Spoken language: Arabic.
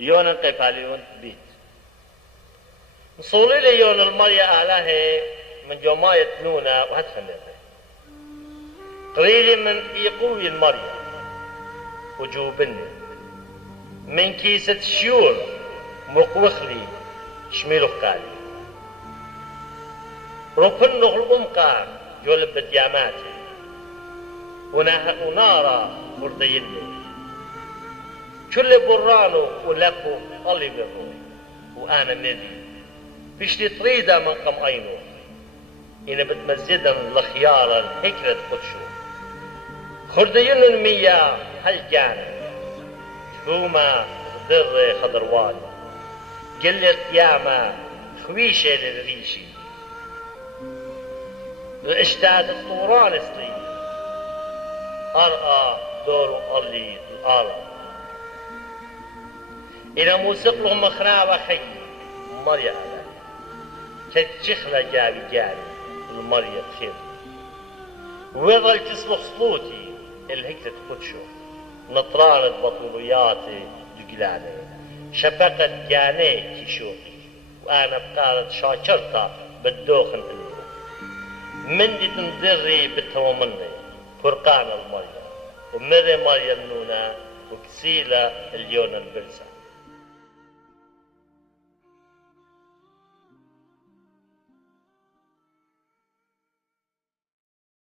يون قيباليون بيت نصولي لي يون المريا آلهي من جماية نونا وهتخلي قريلي من يقوي المريا وجوبني من كيسة شيور مقوخلي شميلو قالي ركن نغل أمقا جولب بدياماتي ونارا برديني كل برانو ولكو اللي برو وأنا مذي بيشتي تريدا من قم عينو إن بتمزدا لخيارا هكرة قدشو خردين المياه هالجانب هما ضر خضروالي قلت ياما خويشة للريشي اشتاد الطوران استري أرأى دور اللي الأرض إذا موسيق لهم مخرابة خي مريا على تتشخلة جابي المريا خير ويظل تصلح صوتي الهكتة تخدشو نطرانة بطولياتي دقلاني شفقت جاني كشوقي وأنا بقالت شاكرتا بالدوخن إلو من دي تنذري بالتومني فرقان المريا ومري مريا النونا وكسيلة اليون البلسة